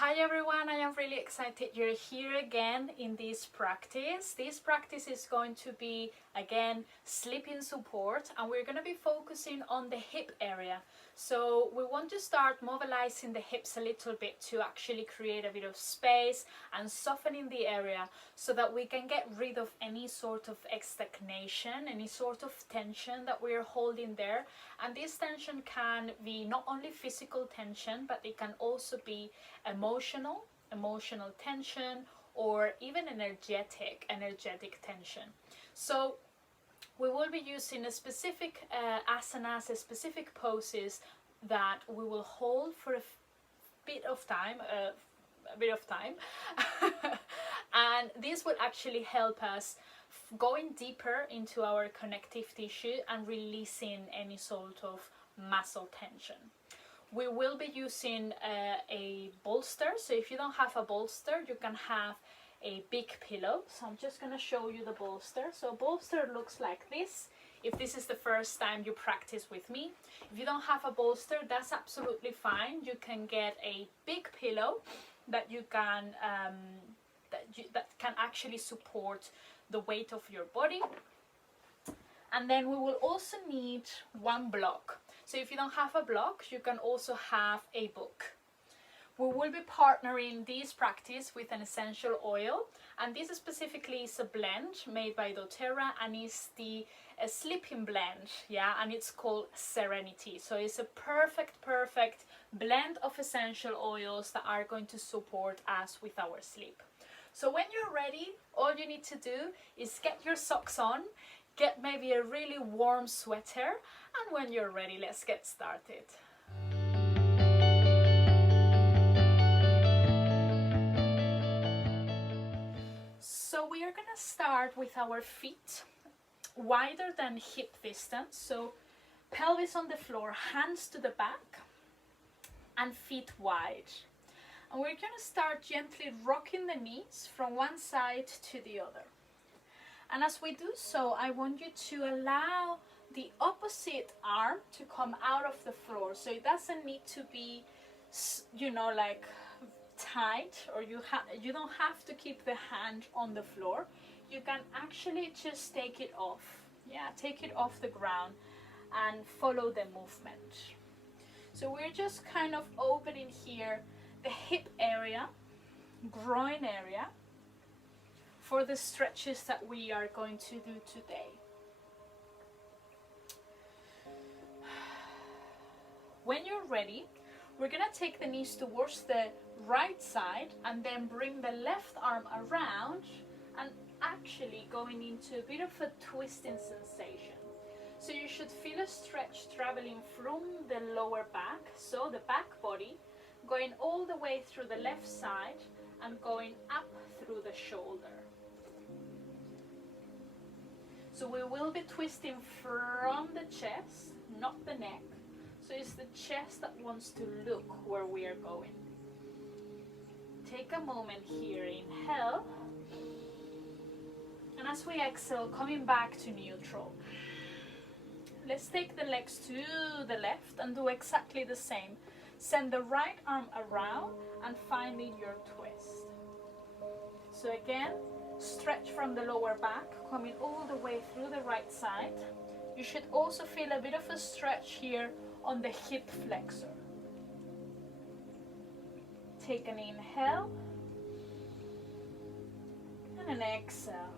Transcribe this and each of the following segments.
Hi everyone, I am really excited you're here again in this practice. This practice is going to be again sleeping support, and we're going to be focusing on the hip area. So we want to start mobilizing the hips a little bit to actually create a bit of space and softening the area so that we can get rid of any sort of stagnation, any sort of tension that we're holding there. And this tension can be not only physical tension, but it can also be emotional tension, or even energetic tension. So we will be using a specific asanas, specific poses that we will hold for a bit of time, and this will actually help us going deeper into our connective tissue and releasing any sort of muscle tension. We will be using a bolster, so if you don't have a bolster, you can have a big pillow. So I'm just going to show you the bolster. So a bolster looks like this, if this is the first time you practice with me. If you don't have a bolster, that's absolutely fine. You can get a big pillow that you can that can actually support the weight of your body. And then we will also need one block. So if you don't have a block, you can also have a book. We will be partnering this practice with an essential oil, and this specifically is a blend made by doTERRA, and is the sleeping blend, and it's called Serenity. So it's a perfect blend of essential oils that are going to support us with our sleep. So when you're ready, all you need to do is get your socks on, get maybe a really warm sweater, and when you're ready, let's get started. So we are gonna start with our feet wider than hip distance. So pelvis on the floor, hands to the back, and feet wide. And we're gonna start gently rocking the knees from one side to the other. And as we do so, I want you to allow the opposite arm to come out of the floor. So it doesn't need to be, like tight, or you don't have to keep the hand on the floor. You can actually just take it off. Take it off the ground and follow the movement. So we're just kind of opening here the hip area, groin area, for the stretches that we are going to do today. When you're ready, we're gonna take the knees towards the right side and then bring the left arm around, and actually going into a bit of a twisting sensation. So you should feel a stretch traveling from the lower back, so the back body, going all the way through the left side and going up through the shoulder. So we will be twisting from the chest, not the neck. So it's the chest that wants to look where we are going. Take a moment here, inhale. And as we exhale, coming back to neutral. Let's take the legs to the left and do exactly the same. Send the right arm around and finding your twist. So again, stretch from the lower back, coming all the way through the right side. You should also feel a bit of a stretch here on the hip flexor. Take an inhale and an exhale.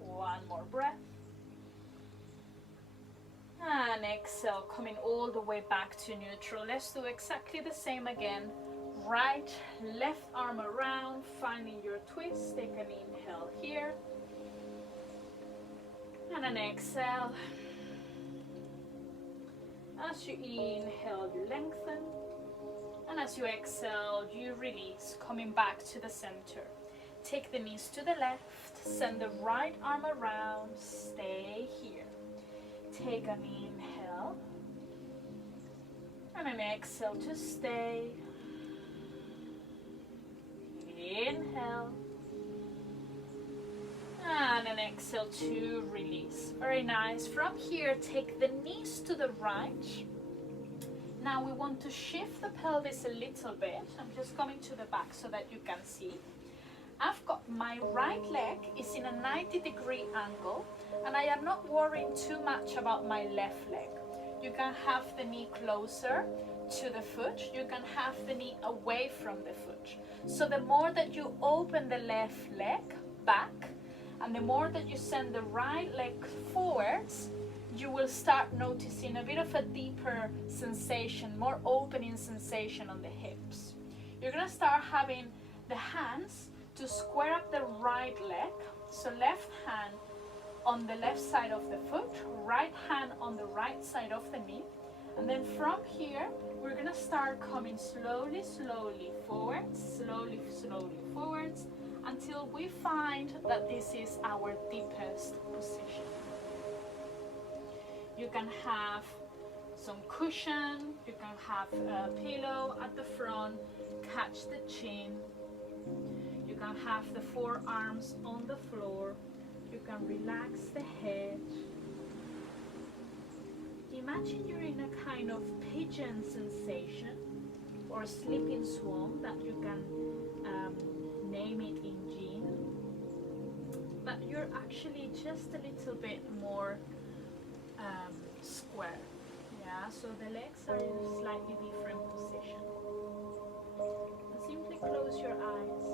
One more breath. And exhale, coming all the way back to neutral. Let's do exactly the same again. Right, left arm around, finding your twist. Take an inhale here. And an exhale. As you inhale, you lengthen. And as you exhale, you release, coming back to the center. Take the knees to the left, send the right arm around, stay here. Take an inhale. And an exhale to stay. Inhale. And an exhale to release. Very nice. From here, take the knees to the right. Now we want to shift the pelvis a little bit. I'm just coming to the back so that you can see. I've got my right leg is in a 90-degree angle, and I am not worrying too much about my left leg. You can have the knee closer to the foot. You can have the knee away from the foot. So the more that you open the left leg back, and the more that you send the right leg forwards, you will start noticing a bit of a deeper sensation, more opening sensation on the hips. You're gonna start having the hands to square up the right leg. So left hand on the left side of the foot, right hand on the right side of the knee. And then from here, we're gonna start coming slowly, slowly forwards, slowly, slowly forwards, until we find that this is our deepest position. You can have some cushion, you can have a pillow at the front, catch the chin. You can have the forearms on the floor. You can relax the head. Imagine you're in a kind of pigeon sensation or sleeping swan that you can name it in Jin. But you're actually just a little bit more square. Yeah, so the legs are in a slightly different position. And simply close your eyes.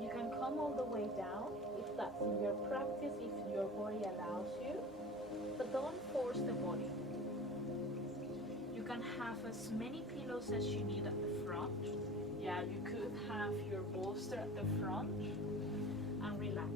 You can come all the way down if that's in your practice, if your body allows you, but don't force the body. You can have as many pillows as you need at the front. Yeah, you could have your bolster at the front and relax.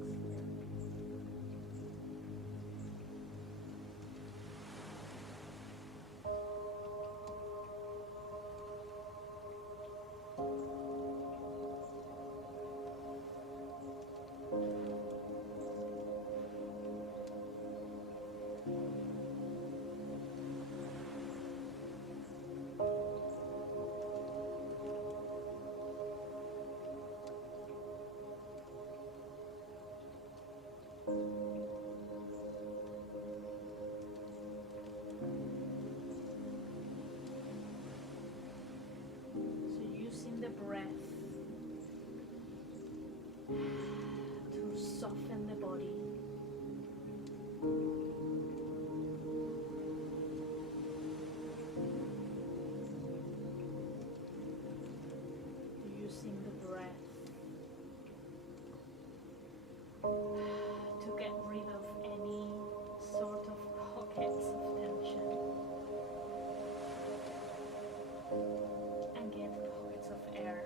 The breath to soften the body. Using the breath to get rid of any sort of pockets of tension. And get pockets of air.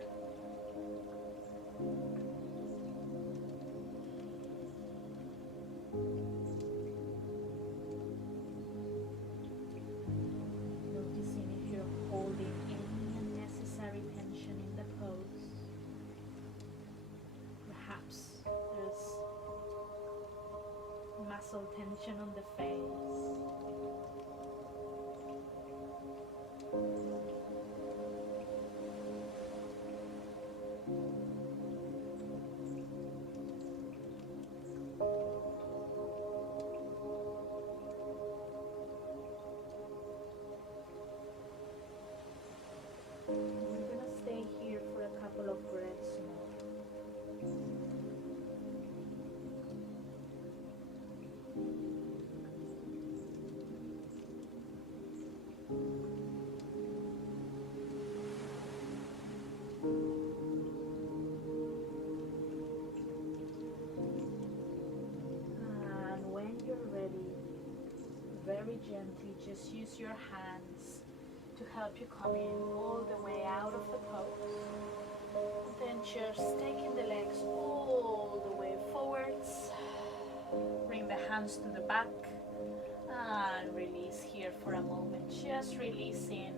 Noticing if you're holding any unnecessary tension in the pose. Perhaps there's muscle tension on the face. We're gonna stay here for a couple of breaths more. And when you're ready, very gently, just use your hands to help you come in all the way out of the pose. Then just taking the legs all the way forwards. Bring the hands to the back and release here for a moment. Just releasing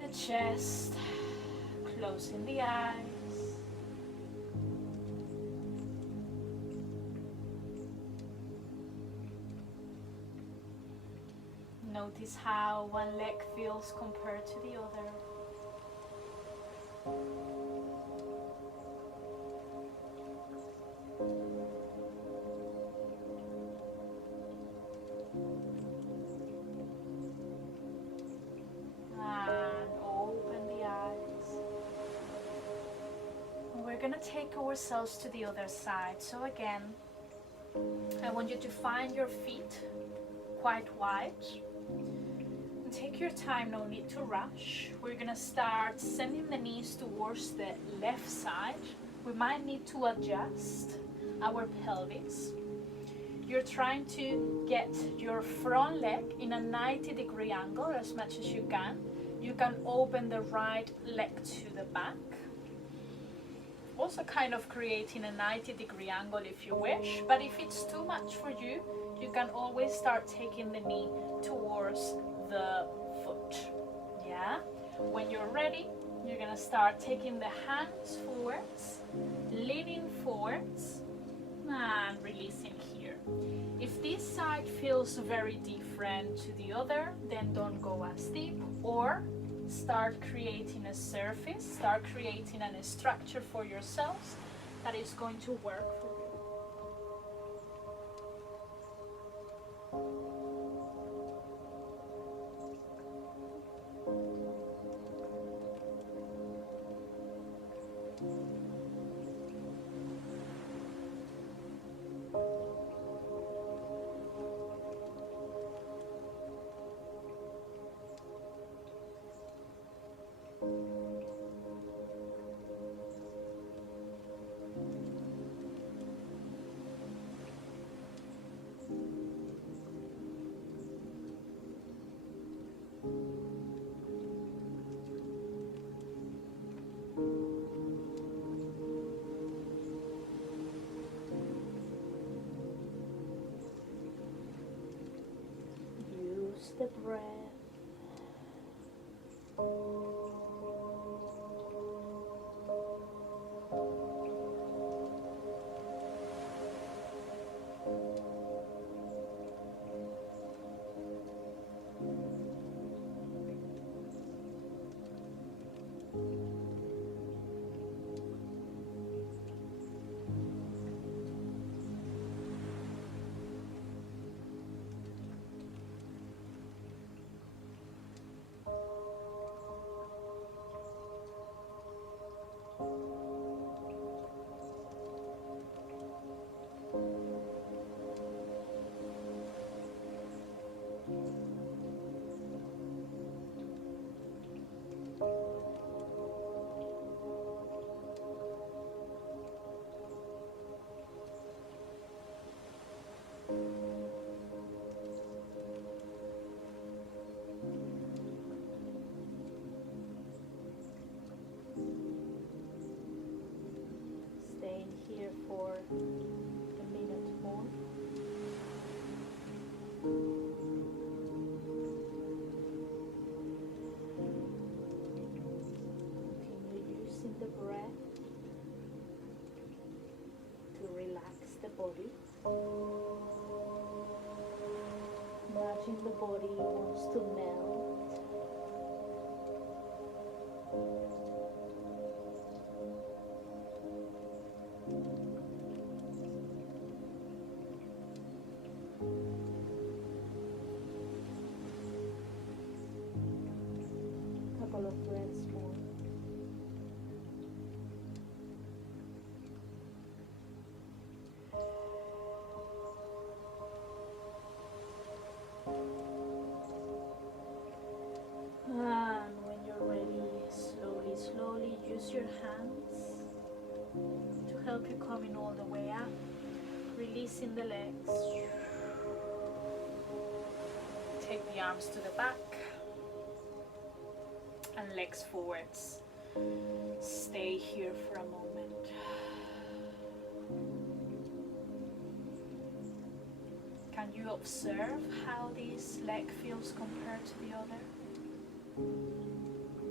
the chest, closing the eyes. Notice how one leg feels compared to the other. gonna take ourselves to the other side. So again, I want you to find your feet quite wide. And take your time, no need to rush. We're gonna start sending the knees towards the left side. We might need to adjust our pelvis. You're trying to get your front leg in a 90-degree angle as much as you can. You can open the right leg to the back. Also kind of creating a 90-degree angle if you wish, but if it's too much for you, you can always start taking the knee towards the foot. Yeah? When you're ready, you're gonna start taking the hands forwards, leaning forwards, and releasing here. If this side feels very different to the other, then don't go as deep, or start creating a surface, start creating a structure for yourselves that is going to work for you. Use the breath. Staying here for a minute more. Continue using the breath to relax the body. Imagine the body wants to melt. Couple of breaths more. And when you're ready, slowly use your hands to help you coming all the way up, releasing the legs. Take the arms to the back and legs forwards. Stay here for a moment. Can you observe how this leg feels compared to the other?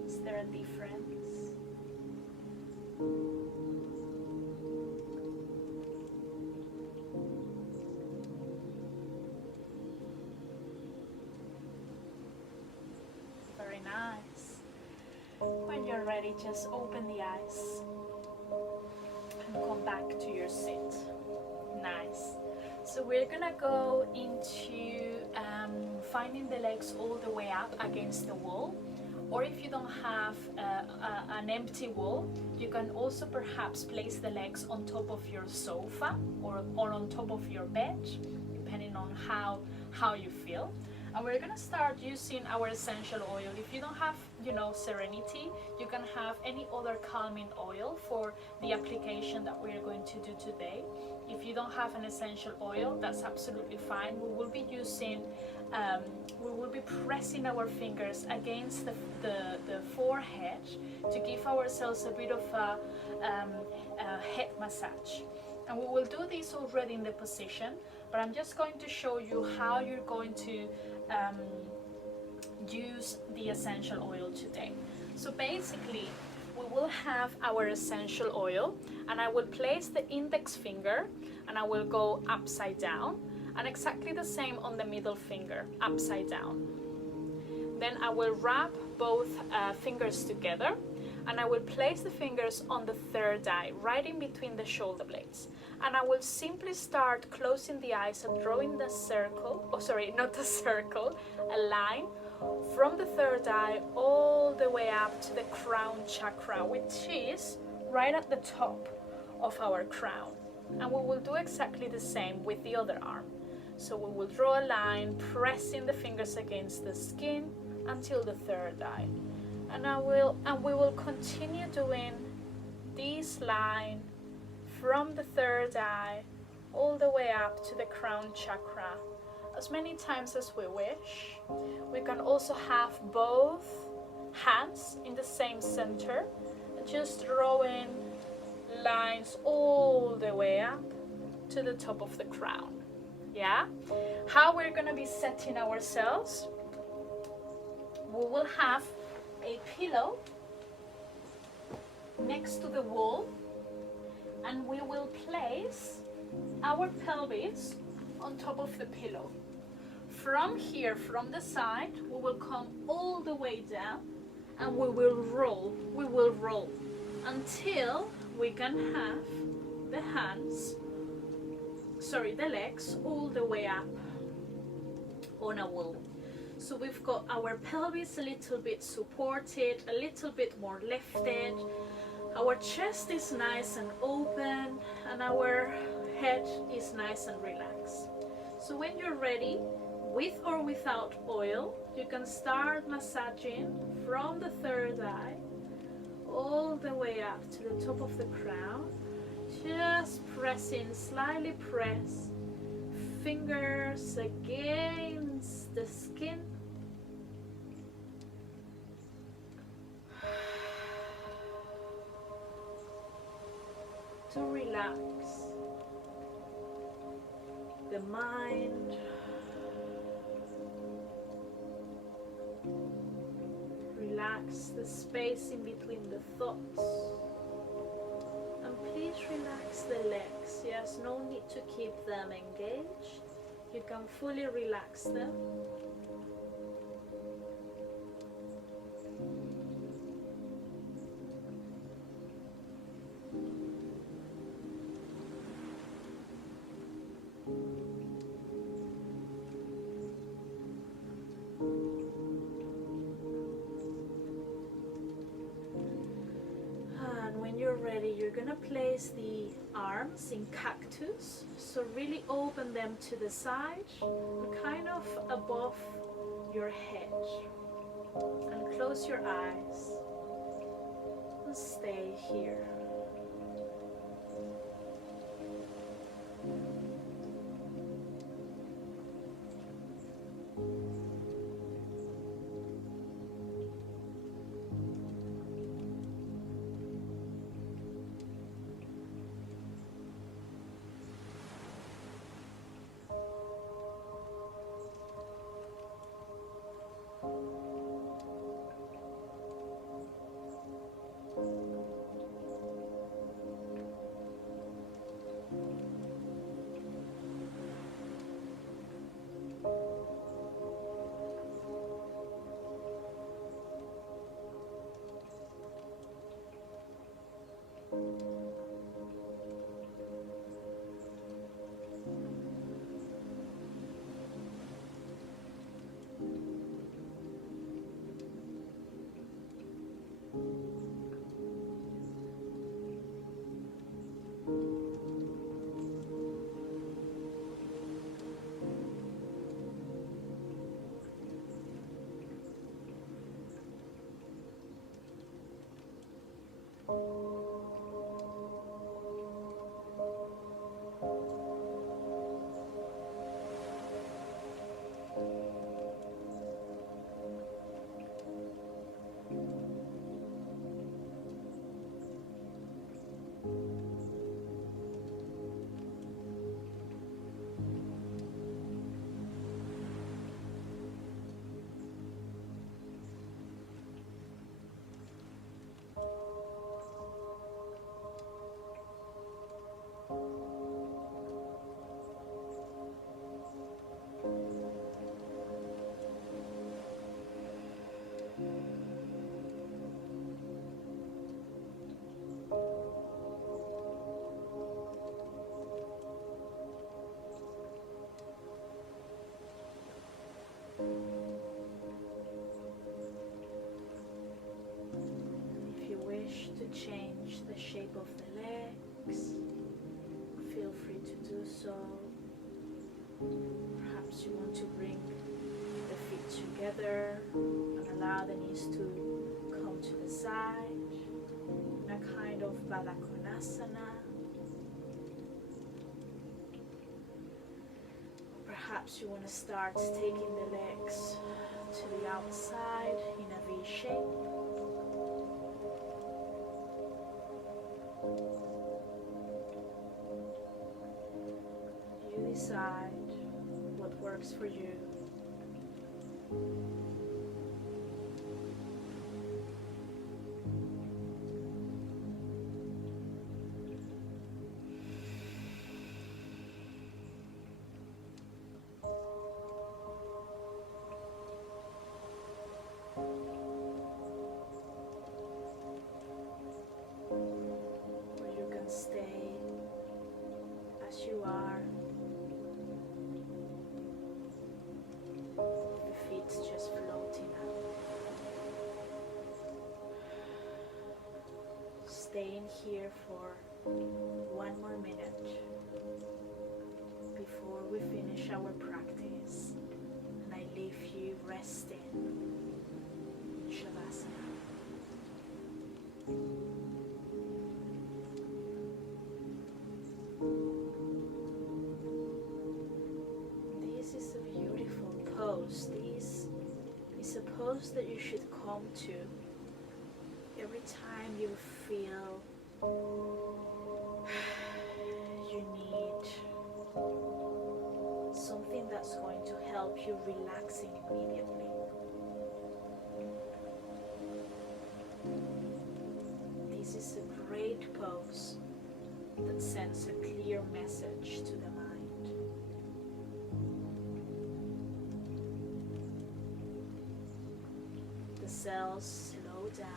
Is there a difference? Very nice. When you're ready, just open the eyes and come back to your sit. Nice. So we're gonna go into finding the legs all the way up against the wall, Or if you don't have an empty wall, you can also perhaps place the legs on top of your sofa or on top of your bed, depending on how you feel. And we're gonna start using our essential oil. If you don't have, Serenity, you can have any other calming oil for the application that we're going to do today. If you don't have an essential oil, that's absolutely fine. We will be using, we will be pressing our fingers against the forehead to give ourselves a bit of a head massage. And we will do this already in the position, but I'm just going to show you how you're going to use the essential oil today. So basically, we will have our essential oil, and I will place the index finger and I will go upside down, and exactly the same on the middle finger, upside down. Then I will wrap both fingers together, and I will place the fingers on the third eye, right in between the shoulder blades. And I will simply start closing the eyes and drawing the circle, not the circle, a line from the third eye all the way up to the crown chakra, which is right at the top of our crown. And we will do exactly the same with the other arm. So we will draw a line, pressing the fingers against the skin until the third eye. And we will continue doing this line from the third eye all the way up to the crown chakra, as many times as we wish. We can also have both hands in the same center, just drawing lines all the way up to the top of the crown. Yeah? How we're gonna be setting ourselves? We will have a pillow next to the wall, and we will place our pelvis on top of the pillow. From here, from the side, we will come all the way down, and we will roll until we can have the legs all the way up on a wall. So we've got our pelvis a little bit supported, a little bit more lifted. Our chest is nice and open, and our head is nice and relaxed. So when you're ready, with or without oil, you can start massaging from the third eye all the way up to the top of the crown. Just pressing, slightly press, fingers against the skin. To relax the mind, relax the space in between the thoughts, and please relax the legs. Yes, no need to keep them engaged. You can fully relax them. Ready, you're gonna place the arms in cactus, so really open them to the side, kind of above your head, and close your eyes and stay here. If you wish to change the shape of the legs, feel free to do so. Perhaps you want to bring the feet together and allow the knees to come to the side in a kind of balakonasana. Perhaps you want to start taking the legs to the outside in a V shape. You decide what works for you. Or you can stay as you are. The feet just floating out. Staying here for 1 more minute before we finish our practice, and I leave you resting in Shavasana. This is a beautiful pose. This is a pose that you should come to every time you feel you need something that's going to help you relaxing immediately. This is a great pose that sends a clear message to the mind. The cells slow down.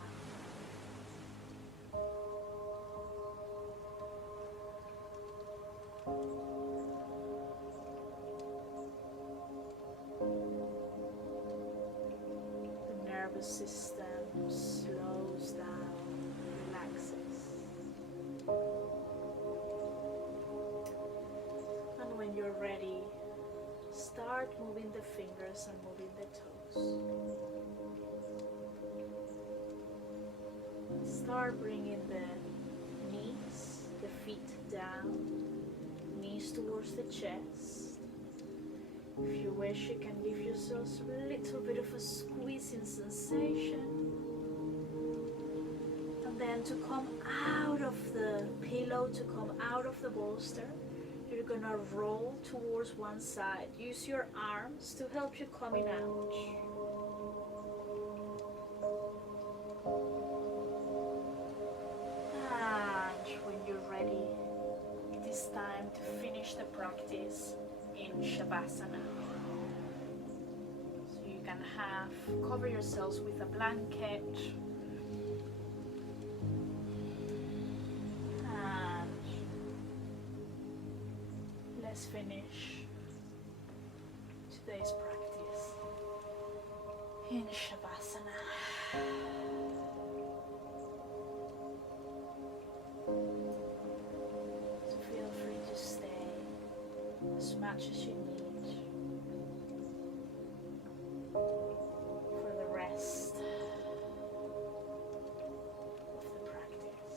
The nervous system slows down, relaxes. And when you're ready, start moving the fingers and moving the toes. Start bringing the knees, the feet down, knees towards the chest. If you wish, you can give yourselves a little bit of a squeezing sensation. And then to come out of the pillow, to come out of the bolster, you're gonna roll towards one side. Use your arms to help you coming out. And when you're ready, it is time to finish the practice in Shavasana. So you can cover yourselves with a blanket. And let's finish today's practice in Shavasana. So feel free to stay as much as you need for the rest of the practice.